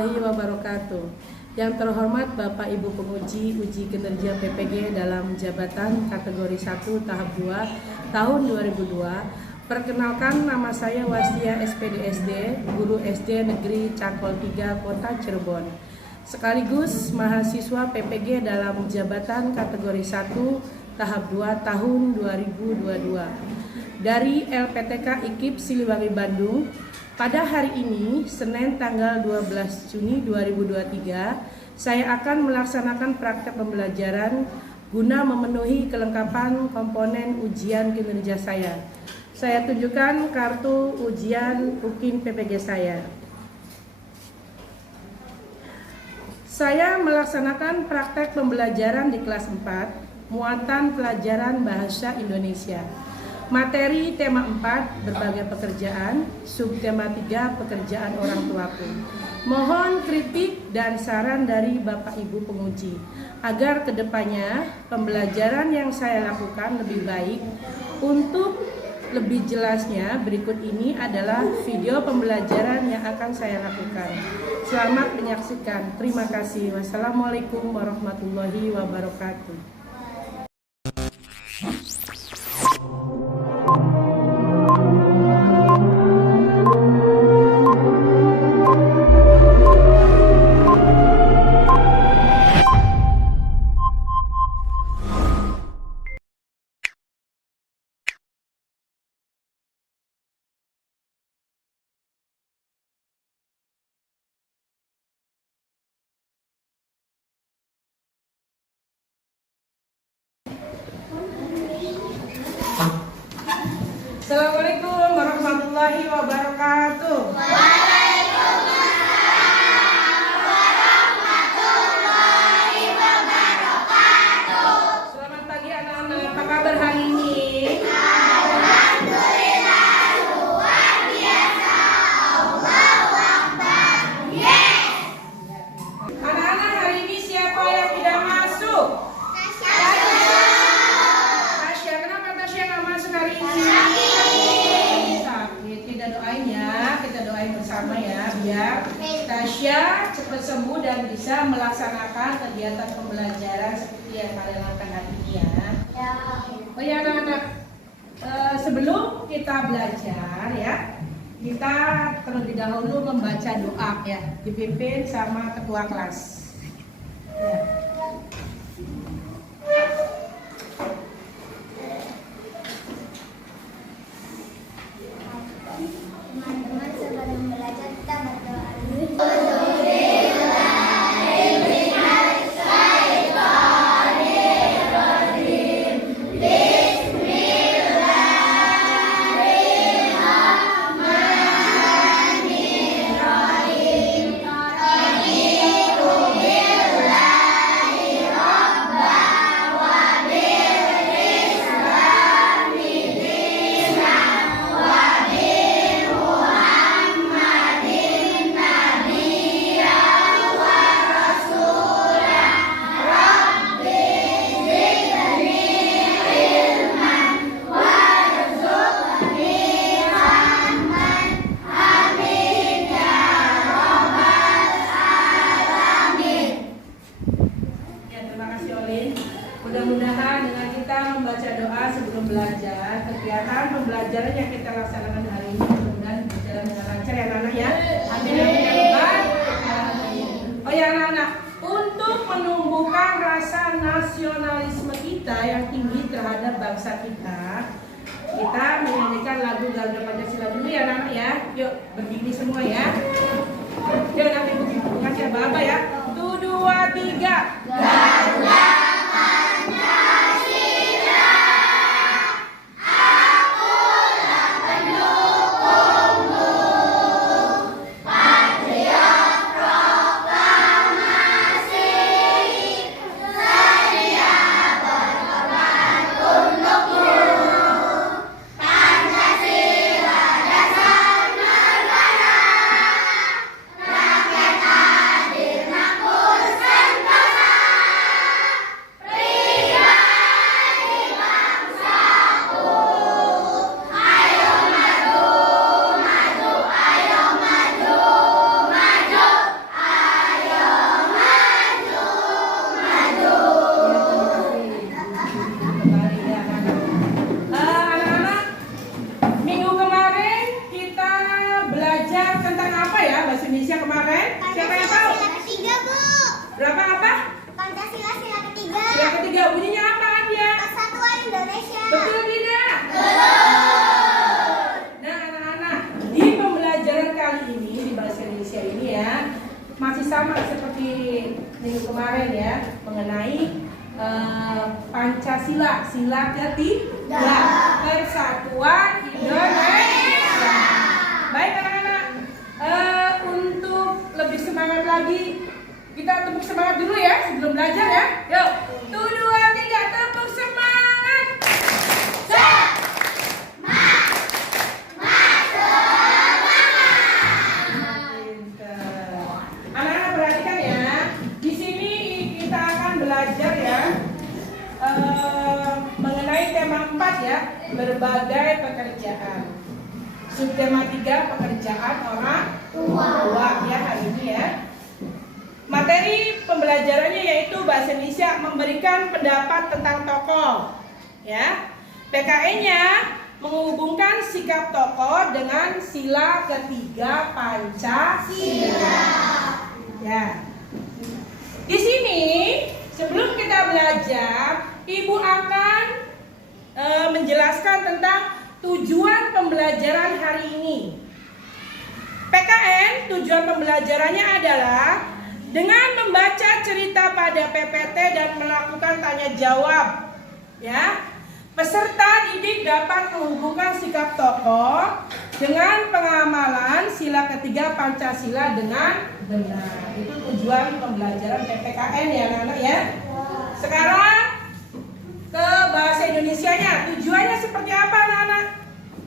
warahmatullahi wabarakatuh. Yang terhormat Bapak Ibu penguji uji kinerja PPG dalam jabatan kategori 1 tahap 2 tahun 2002. Perkenalkan, nama saya Wastia SPDSD, guru SD Negeri Cakol 3 Kota Cirebon. Sekaligus mahasiswa PPG dalam jabatan kategori 1 tahap 2 tahun 2022. Dari LPTK IKIP Siliwangi Bandung. Pada hari ini, Senin tanggal 12 Juni 2023, saya akan melaksanakan praktek pembelajaran guna memenuhi kelengkapan komponen ujian kinerja saya. Saya tunjukkan kartu ujian UKIN PPG saya. Saya melaksanakan praktek pembelajaran di kelas 4, muatan pelajaran bahasa Indonesia. Materi tema 4, berbagai pekerjaan, subtema 3, pekerjaan orang tuaku. Mohon kritik dan saran dari Bapak Ibu penguji, agar kedepannya pembelajaran yang saya lakukan lebih baik. Untuk lebih jelasnya, berikut ini adalah video pembelajaran yang akan saya lakukan. Selamat menyaksikan. Terima kasih. Wassalamualaikum warahmatullahi wabarakatuh. Assalamualaikum warahmatullahi wabarakatuh. Waalaikumsalam warahmatullahi wabarakatuh. Selamat pagi anak-anak, apa kabar hari ini? Alhamdulillah, luar biasa. Allahu Akbar. Yes. Anak-anak, hari ini siapa yang tidak masuk? Tasya, kenapa Tasya nggak masuk hari ini? Sakit. Kita doain ya, kita doain bersama ya, biar Tasya cepat sembuh dan bisa melaksanakan kegiatan pembelajaran seperti yang kalian lakukan hari ini ya. Oh ya anak-anak, sebelum kita belajar ya, kita terlebih dahulu membaca doa ya, dipimpin sama ketua kelas. Ya. Teman-teman, sebelum belajar kita berdoa dulu. Mudah-mudahan dengan kita membaca doa sebelum belajar, kegiatan pembelajaran yang kita laksanakan hari ini mudah-mudahan berjalan dengan lancar ya anak-anak ya. Amin amin ya Tuhan. Oh ya anak-anak, untuk menumbuhkan rasa nasionalisme kita yang tinggi terhadap bangsa kita, kita menyanyikan lagu Garuda Pancasila dulu ya anak-anak ya. Yuk berdiri semua ya. Yuk nanti buku kasih abah ya. 1, 2, 3. Garuda. Siapa yang tahu? Sila ketiga, Bu. Berapa apa? Pancasila sila ketiga. Sila ketiga, bunyinya apa dia? Persatuan Indonesia. Betul tidak? Nah anak-anak, di pembelajaran kali ini di bahasa Indonesia ini ya masih sama seperti minggu kemarin ya, mengenai Pancasila, sila ketiga, Persatuan Indonesia. Baik anak-anak, untuk lebih semangat lagi, kita tepuk semangat dulu ya sebelum belajar ya. Yuk, 1, 2, 3, tepuk semangat. Anak-anak perhatikan ya, di sini kita akan belajar ya mengenai tema 4 ya, berbagai pekerjaan. Subtema 3, pekerjaan orang tua ya hari ini ya. Materi pembelajarannya yaitu bahasa Indonesia memberikan pendapat tentang tokoh ya. PKN-nya menghubungkan sikap tokoh dengan sila ketiga Pancasila. Ya. Di sini sebelum kita belajar, Ibu akan menjelaskan tentang tujuan pembelajaran hari ini. PKN tujuan pembelajarannya adalah dengan membaca cerita pada PPT dan melakukan tanya jawab. Ya. Peserta didik dapat menghubungkan sikap tokoh dengan pengamalan sila ketiga Pancasila dengan benar. Itu tujuan pembelajaran PPKN ya anak-anak ya. Sekarang ke bahasa Indonesianya. Tujuannya seperti apa anak-anak?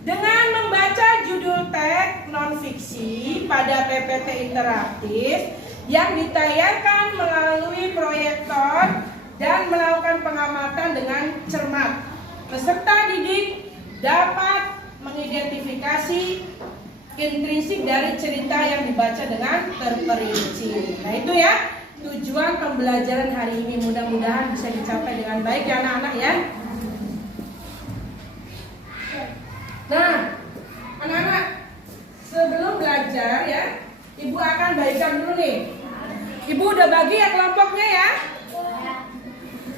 Dengan membaca judul teks non-fiksi pada PPT interaktif yang ditayangkan melalui proyektor dan melakukan pengamatan dengan cermat, peserta didik dapat mengidentifikasi intrinsik dari cerita yang dibaca dengan terperinci. Nah itu ya tujuan pembelajaran hari ini, mudah-mudahan bisa dicapai dengan baik ya anak-anak ya. Nah anak-anak, sebelum belajar ya, Ibu akan bagikan dulu nih. Ibu udah bagi ya kelompoknya ya.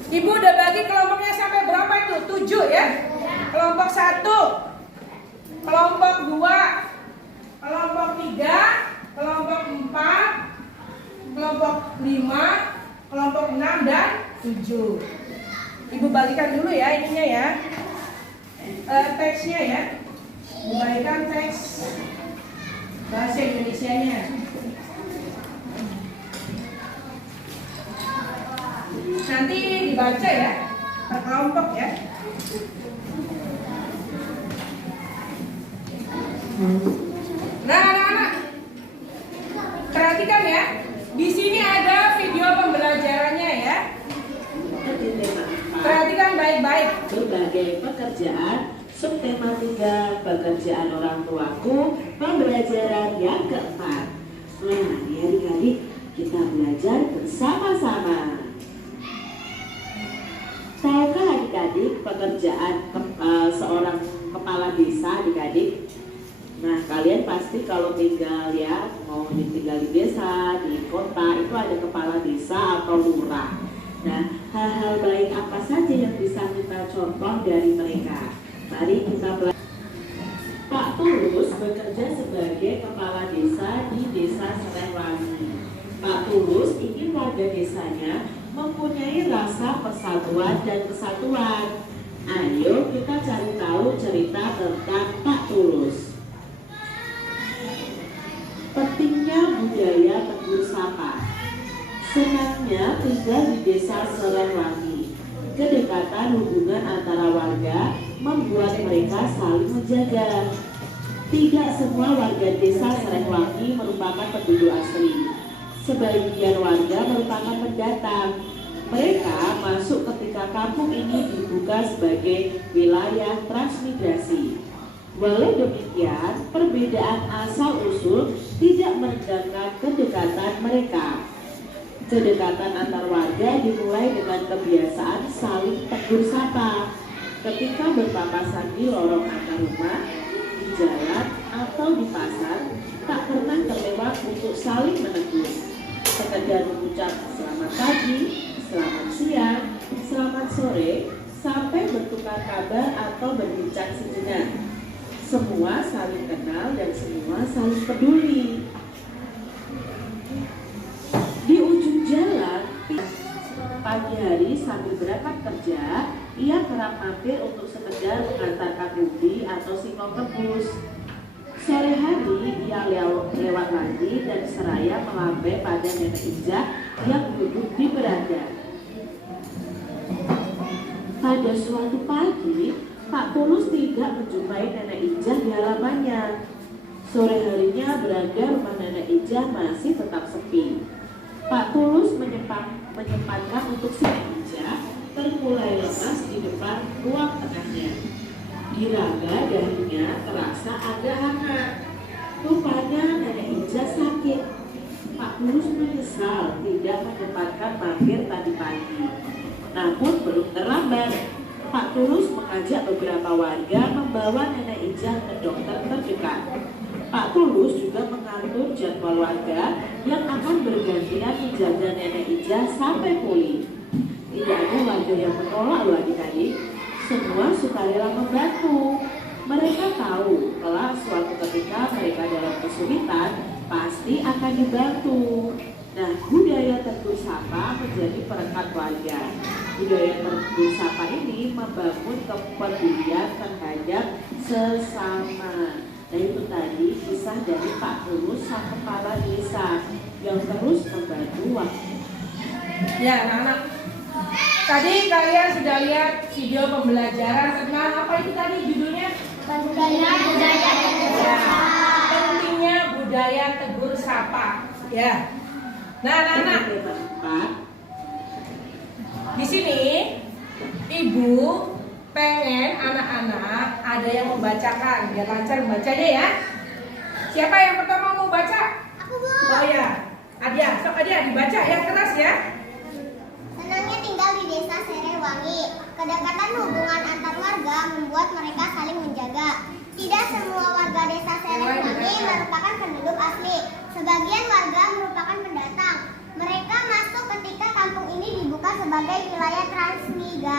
Ibu udah bagi kelompoknya sampai berapa itu? 7 ya. Kelompok 1, kelompok 2, kelompok 3, kelompok 4, kelompok 5, kelompok 6 dan 7. Ibu bagikan dulu ya ininya ya. Teksnya ya. Ibu bagikan teks bahasa Indonesianya. Nanti dibaca ya per kelompok ya. Nah anak-anak, perhatikan ya. Di sini ada video pembelajarannya ya. Perhatikan baik-baik. Berbagai pekerjaan. Subtema 3, pekerjaan orang tuaku, pembelajaran yang keempat. Nah, adik-adik, kita belajar bersama-sama. Tahukah adik-adik pekerjaan seorang kepala desa adik-adik? Nah, kalian pasti kalau tinggal ya, mau tinggal di desa, di kota, itu ada kepala desa atau lurah. Nah, hal-hal baik apa saja yang bisa kita contoh dari mereka? Mari kita belajar. Pak Tulus bekerja sebagai kepala desa di desa Serengwangi. Pak Tulus ingin warga desanya mempunyai rasa persatuan dan kesatuan. Ayo kita cari tahu cerita tentang Pak Tulus. Pentingnya budaya tegur sapa. Senangnya tinggal di desa Serengwangi. Kedekatan hubungan antara warga membuat mereka saling menjaga. Tidak semua warga desa Serengwangi merupakan penduduk asli. Sebagian warga merupakan pendatang. Mereka masuk ketika kampung ini dibuka sebagai wilayah transmigrasi. Walau demikian, perbedaan asal-usul tidak merendahkan kedekatan mereka. Kedekatan antar warga dimulai dengan kebiasaan saling tegur sapa. Ketika berpapasan di lorong antar rumah, di jalan, atau di pasar tak pernah terlewat untuk saling menegur. Sekedar mengucap selamat pagi, selamat siang, selamat sore, sampai bertukar kabar atau berbincang sejenak. Semua saling kenal dan semua saling peduli. Di ujung jalan, pagi hari sambil berangkat kerja, ia kerap mampir untuk sekedar mengantarkan ubi atau singkong rebus. Sore hari ia lewat lagi dan seraya melambai pada Nenek Ijah yang duduk di beranda. Pada suatu pagi, Pak Tulus tidak menjumpai Nenek Ijah di halamannya. Sore harinya beranda rumah Nenek Ijah masih tetap sepi. Pak Tulus menyempatkan untuk si Ijah termulai lemas di depan ruang tengahnya. Diraba dahinya terasa agak hangat. Rupanya Nenek Ijah sakit. Pak Tulus menyesal tidak menyempatkan mampir tadi pagi. Namun belum terlambat. Pak Tulus mengajak beberapa warga membawa Nenek Ijah ke dokter terdekat. Pak Tulus juga mengatur jadwal warga yang akan bergantian menjaga Nenek Ijah sampai pulih. Tidak ada warga yang menolak loh adik-adik. Semua sukarela membantu. Mereka tahu kalau suatu ketika mereka dalam kesulitan pasti akan dibantu. Nah, budaya tegur sapa menjadi perekat warga. Budaya tegur sapa ini membangun kepedulian terhadap sesama. Nah, itu tadi kisah dari Pak Tulus, sang kepala desa yang terus membantu warga. Ya, anak-anak. Tadi kalian sudah lihat video pembelajaran tentang apa itu tadi judulnya? Pentingnya budaya tegur sapa. Pentingnya budaya tegur sapa. Ya. Nah, anak-anak. Di sini ibu pengen anak-anak ada yang membacakan biar lancar membacanya ya. Siapa yang pertama mau baca? Aku, Bu. Oh ya, Adia, sok Adia dibaca yang keras ya. Senangnya tinggal di desa Serewangi. Kedekatan hubungan antar warga membuat mereka saling menjaga. Tidak semua warga desa Serewangi merupakan penduduk asli. Sebagian warga merupakan pendatang. Mereka masuk ketika kampung ini dibuka sebagai wilayah transmigrasi.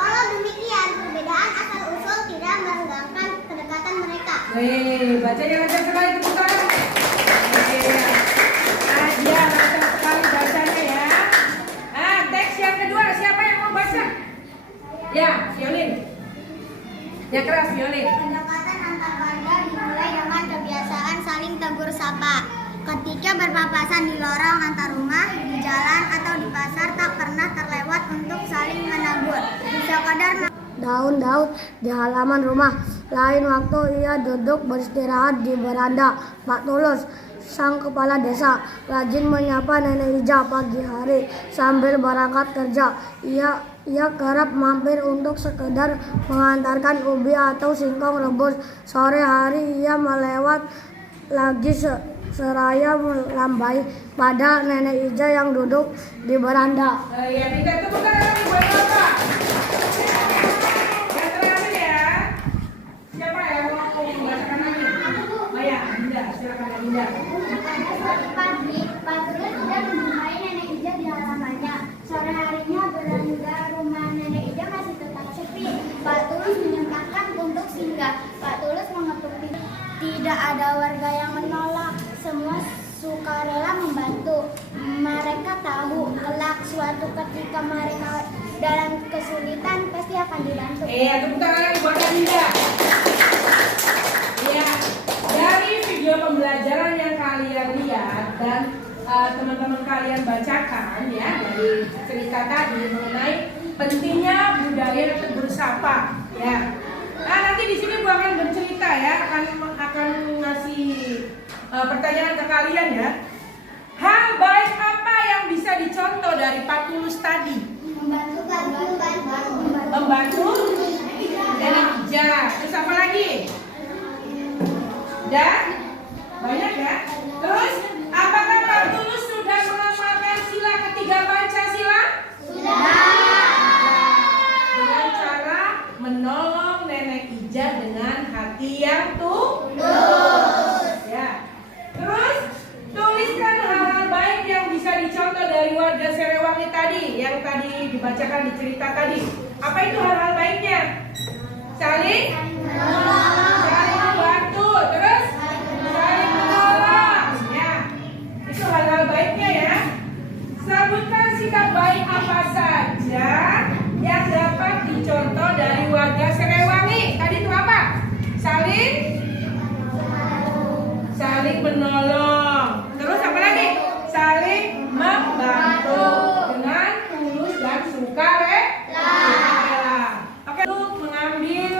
Walau demikian, perbedaan asal-usul tidak merenggangkan kedekatan mereka. Wih, bacanya lancar sekali tepuk tangan. Adia lancar sekali bacanya ya. Teks yang kedua siapa yang mau baca? Ya, violin. Yang keras violin. Pendekatan antar warga dimulai dengan kebiasaan saling tegur sapa. Ketika berpapasan di lorong antar rumah, di jalan atau di pasar tak pernah terlewat untuk saling menegur. Sekadar daun-daun di halaman rumah. Lain waktu ia duduk beristirahat di beranda. Pak Tulus, sang kepala desa, rajin menyapa Nenek Ijah pagi hari sambil berangkat kerja. Ia kerap mampir untuk sekedar mengantarkan ubi atau singkong rebus. Sore hari ia melewat lagi seraya melambai pada Nenek Ijah yang duduk di beranda. Ya, kita tepuk tangan lagi buat Bapak. Yang terakhir ya. Siapa yang mau membacakan lagi? Maya, Dinda, silakan Dinda. Pada suatu pagi, Pak Tulus tidak menjumpai Nenek Ijah di halamannya. Sore harinya beranda rumah Nenek Ijah masih tetap sepi. Pak Tulus menyempatkan untuk singgah. Pak Tulus mengetuk pintu. Tidak ada warga yang menolak. Semua sukarela membantu. Mereka tahu kelak suatu ketika mereka dalam kesulitan pasti akan dibantu. Tepuk tangan lagi buat Dinda. Ya, dari video pembelajaran yang kalian lihat dan teman-teman kalian bacakan ya dari cerita tadi mengenai pentingnya budaya tegur sapa ya. Nah, nanti di sini gua akan bercerita ya, akan ngasih pertanyaan ke kalian ya. Hal baik apa yang bisa dicontoh dari Pak Tulus tadi? Membantu Nenek Ijah. Terus apa lagi? Dan banyak ya. Terus apakah Pak Tulus sudah mengamalkan sila ketiga Pancasila? Sudah. Dengan cara menolong Nenek Ijah dengan hati warga Serewangi tadi, yang tadi dibacakan di cerita tadi. Apa itu hal-hal baiknya? Saling membantu, terus saling menolong. Ya, itu hal-hal baiknya ya. Sebutkan sikap baik apa saja yang dapat dicontoh dari warga Serewangi. Tadi itu apa? Saling menolong. Terus apa lagi? Saling membantu dengan tulus dan sukarela. Oke, untuk mengambil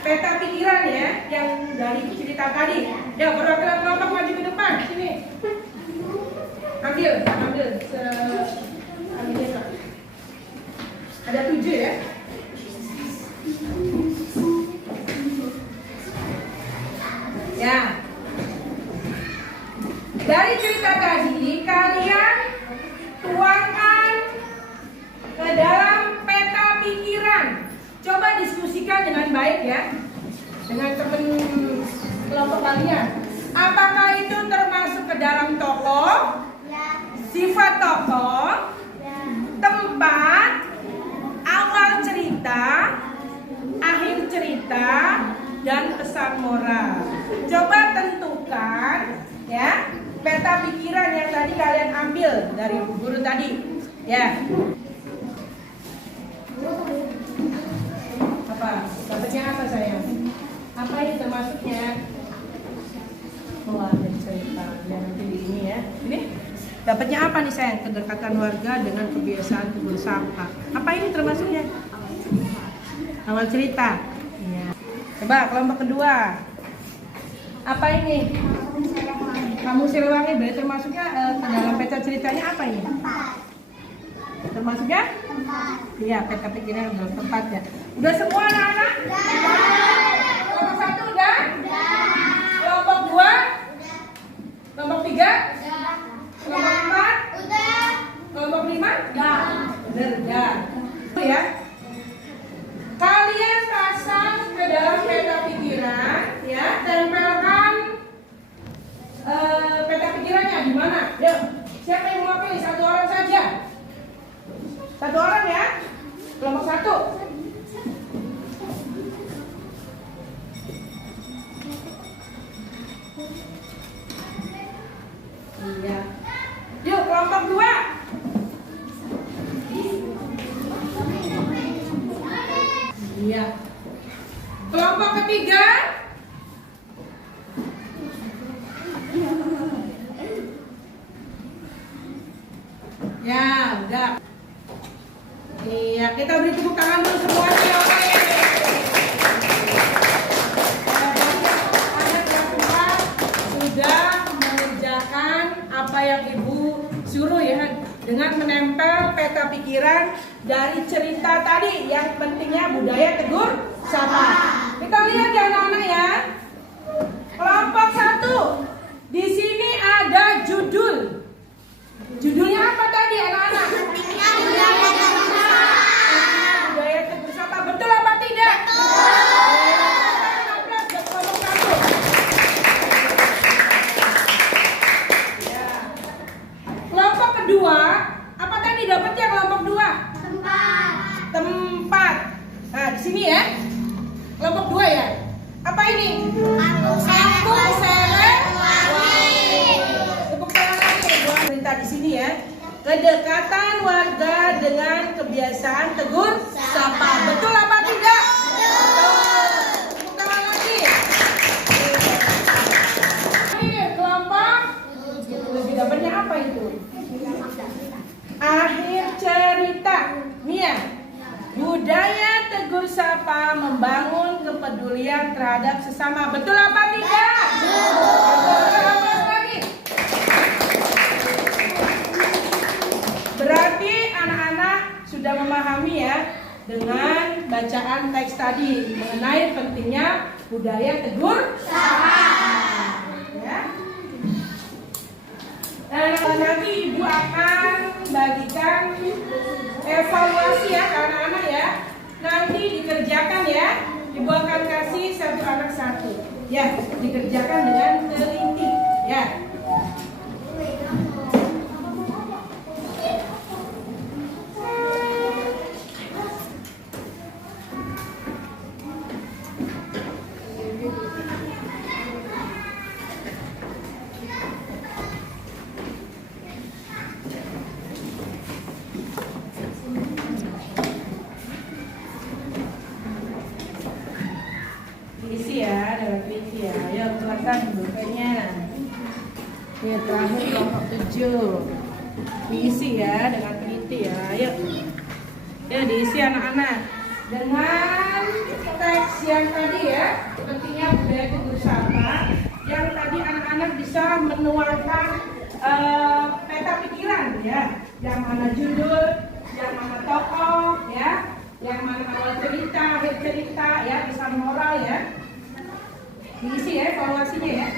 peta pikiran ya yang dari cerita tadi. Ya, perwakilan kelompok maju ke depan. Sini. Ambil. Ambilnya Kak. Ada 7 ya. Ya. Dari cerita tadi kalian tuangkan ke dalam peta pikiran. Coba diskusikan dengan baik ya dengan teman kelompok kalian. Apakah itu termasuk ke dalam tokoh, sifat tokoh, tempat, awal cerita, akhir cerita, dan pesan moral. Coba tentukan ya peta pikiran yang tadi kalian ambil dari guru tadi ya. Apa? Dapatnya apa sayang? Apa ini termasuknya? Wah, ada cerita ya nanti di ini ya. Ini dapatnya apa nih sayang? Kedekatan warga dengan kebiasaan tegur sapa. Apa ini termasuknya? Awal cerita. Ya. Coba kelompok kedua. Apa ini? Kamu Serewangi berarti termasuknya ke dalam peta ceritanya apa ini? Tempat. Termasuknya? Iya, peta pikiran dalam tempat ya. Udah semua anak-anak? Kelompok 1 udah? Kelompok 2? Kelompok 3? Kelompok 4? Kelompok 5? Bener ya. Ya. Kalian pasang ke dalam peta pikiran ya, tempelkan peta pikirannya di mana? Yuk, siapa yang mau pilih? Satu orang saja. Satu orang ya. Kelompok 1. Iya. Yuk, kelompok 2. Iya. Kelompok ketiga. Ya, udah. Iya, kita beri tepuk tangan dulu semuanya. Oke. Anak kelas 4 sudah mengerjakan apa yang Ibu suruh ya, dengan menempel peta pikiran dari cerita tadi yang pentingnya budaya tegur sapa. Kita lihat ya anak-anak ya. Kelompok 1. Di sini ada judul. Judulnya apa tadi anak-anak? Budaya tegur sapa. Betul apa tidak? Ya. Kelompok kedua, apa tadi dapatnya kelompok 2? Tempat. Nah, di sini ya. Kelompok 2 ya. Apa ini? Kampung Serewangi. Tepuk tangan lagi buat cerita di sini ya. Kedekatan warga dengan kebiasaan tegur sapa. Betul apa tidak? Betul. Tepuk tangan lagi. Ini kelompok 7. Dapatnya apa itu? Akhir cerita. Mia. Budaya tegur sapa membangun kepedulian terhadap sesama. Betul apa tidak? Betul. Lagi. Berarti anak-anak sudah memahami ya dengan bacaan teks tadi mengenai pentingnya budaya tegur sapa. Ya. Dan nanti Ibu akan bagikan evaluasi ya ke anak-anak ya. Nanti dikerjakan ya. Ibu akan kasih satu anak satu. Ya, dikerjakan dengan teliti ya. Terakhir kelompok 7. Diisi ya dengan teliti ya. Ayo. Ya, diisi anak-anak dengan teks yang tadi ya, pentingnya budaya tegur sapa. Yang tadi anak-anak bisa menuangkan peta pikiran ya. Yang mana judul, yang mana tokoh ya, yang mana awal cerita, akhir cerita ya, pesan moral ya. Diisi ya evaluasinya ya.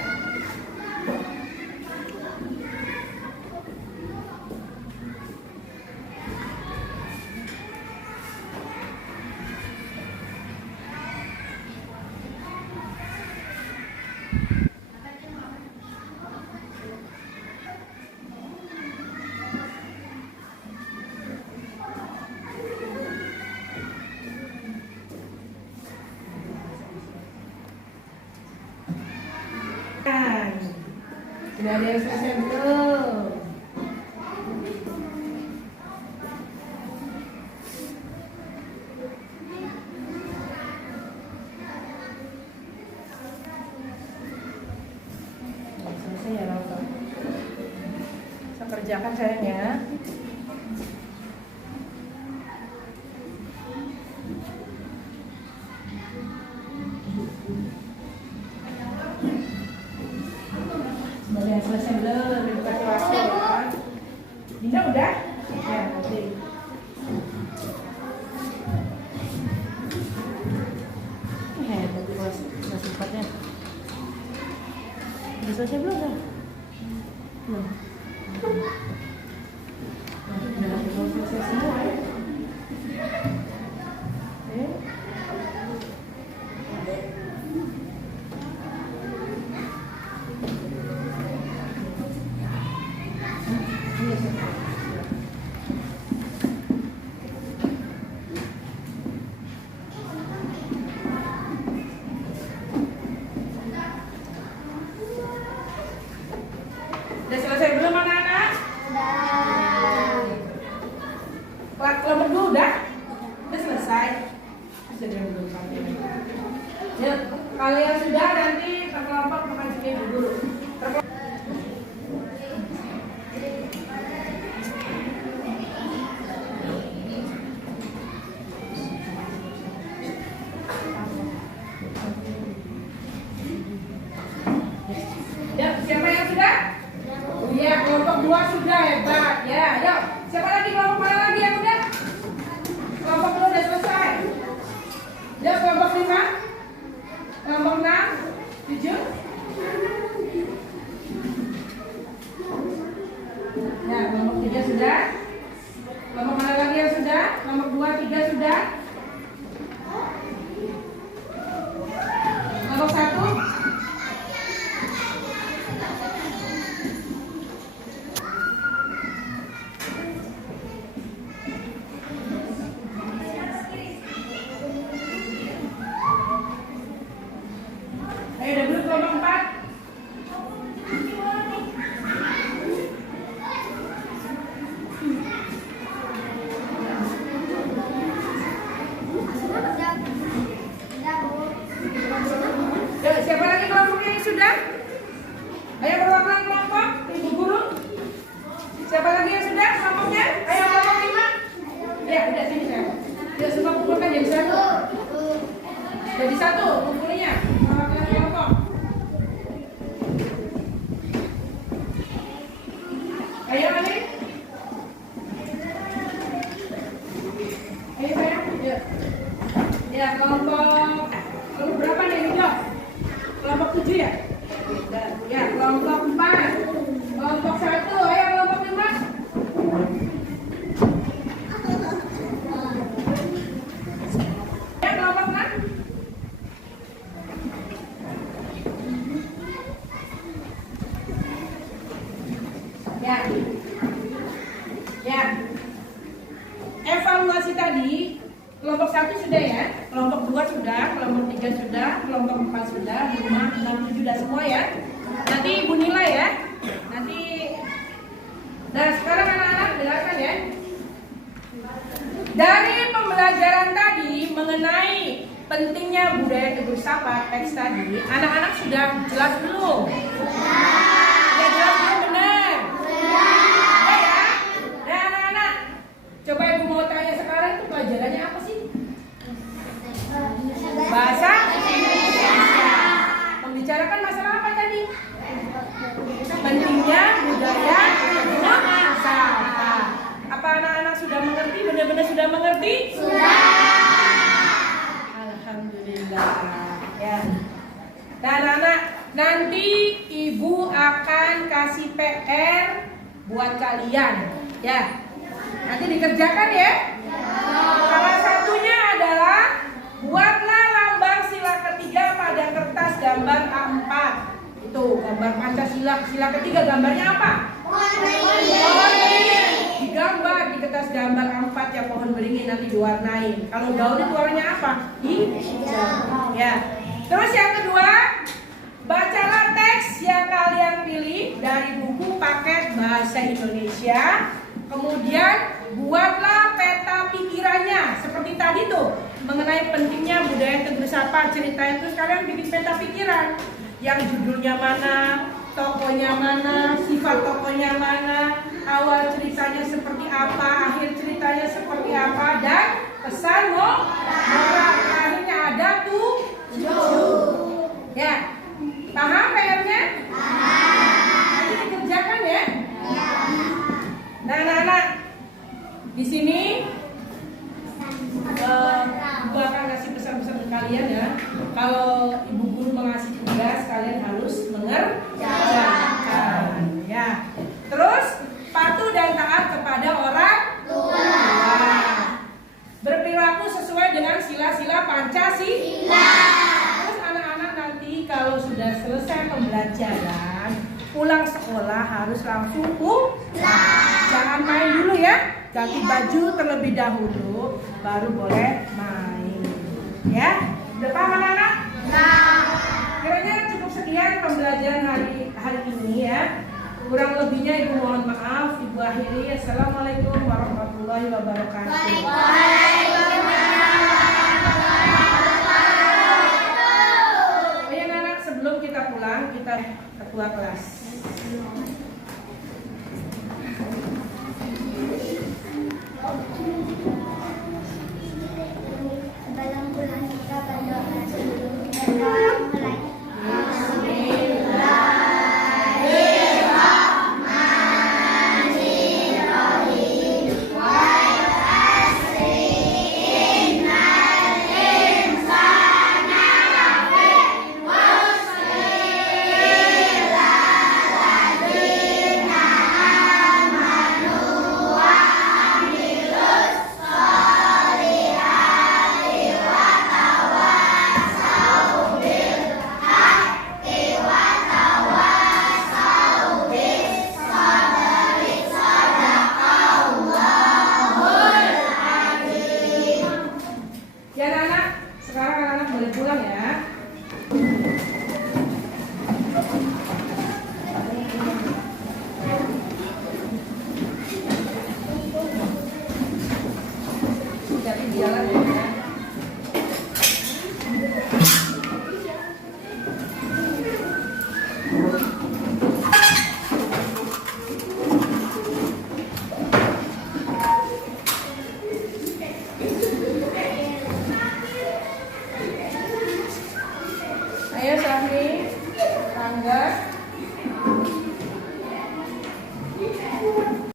Sudah ada yang selesai belum? Selesai ya nonton. Saya kerjakan sayangnya. Udah selesai belum? Dikasih waktu ya. Dinda udah? Ya, oke. Hebat bos, nggak sempatnya. Udah selesai belum kan? Belum. Udah selesai semua ya. Udah selesai belum anak-anak? Udah. Kelompok 2 udah? Udah selesai? Sudah belum sampai. Ya, kalian sudah nanti kelompok makan sini dulu. Ya, siapa yang sudah? Iya, kelompok 2 sudah, hebat. Ya, yuk. Siapa lagi? Kelompok mana lagi yang udah? Kelompok 2 udah selesai. Ya, kelompok 5, kelompok 6, 7. Ya, kelompok 3 sudah. Kelompok mana lagi yang sudah? Kelompok 2, 3 sudah. Kelompok 1. Ayo, udah belum kelompok 4? Yuk, siapa lagi kelompoknya yang sudah? Ayo perwakilan kelompok, Ibu Guru. Siapa lagi yang sudah kelompoknya? Ayo kelompok 5. Ya, udah sini saya. Yuk, semua kumpulkan jadi 1. Jadi 1 kumpulnya. Perwakilan kelompok. Ayo, Ali. Ayo, sayang. Yuk. Ya, kelompok berapa nih, Nico? Kelompok 7 ya? Ya, kelompok 4. Kelompok 1, ayo kelompok 5. Ya, kelompok 6. Ya. Ya. Evaluasi tadi, kelompok 1 sudah ya, kelompok 2 sudah, kelompok 3 sudah, kelompok 4 sudah, 5, 6, 7 sudah semua ya. Nanti ibu nilai ya. Nanti. Nah, sekarang anak-anak dengarkan ya. Dari pembelajaran tadi mengenai pentingnya budaya tegur sapa teks tadi, anak-anak sudah jelas belum? Ya jelas belum, benar? PR buat kalian ya. Nanti dikerjakan ya. Salah satunya adalah buatlah lambang sila ketiga pada kertas gambar A4. Itu gambar Pancasila. Sila ketiga gambarnya apa? Pohon beringin. Digambar di kertas gambar A4 yang pohon beringin, nanti diwarnain. Kalau daun itu warnanya apa? Hijau. Ya. Terus yang kedua, bacalah teks yang kalian pilih dari buku paket bahasa Indonesia. Kemudian buatlah peta pikirannya seperti tadi tuh, mengenai pentingnya budaya Tegur Sapa. Ceritain terus kalian bikin peta pikiran. Yang judulnya mana, tokohnya mana, sifat tokohnya mana, awal ceritanya seperti apa, akhir ceritanya seperti apa, dan pesan moral akhirnya ada tuh. Ya, paham PR-nya? Nanti dikerjakan ya. Nah, anak-anak, di sini Ibu akan kasih pesan-pesan ke kalian ya. Kalau Ibu guru mengasih tugas, kalian harus mengerjakan. Ya. Terus patuh dan taat kepada orang tua. Berperilaku sesuai dengan sila-sila Pancasila. Terus anak-anak nanti kalau sudah selesai pembelajaran, pulang sekolah harus langsung pulang. Jangan main dulu ya. Ganti baju terlebih dahulu, baru boleh main. Ya, udah paham anak-anak? Kiranya cukup sekian pembelajaran hari ini ya. Kurang lebihnya Ibu mohon maaf. Ibu akhiri. Assalamualaikum warahmatullahi wabarakatuh. Oh ya anak, sebelum kita pulang, kita ketua kelas.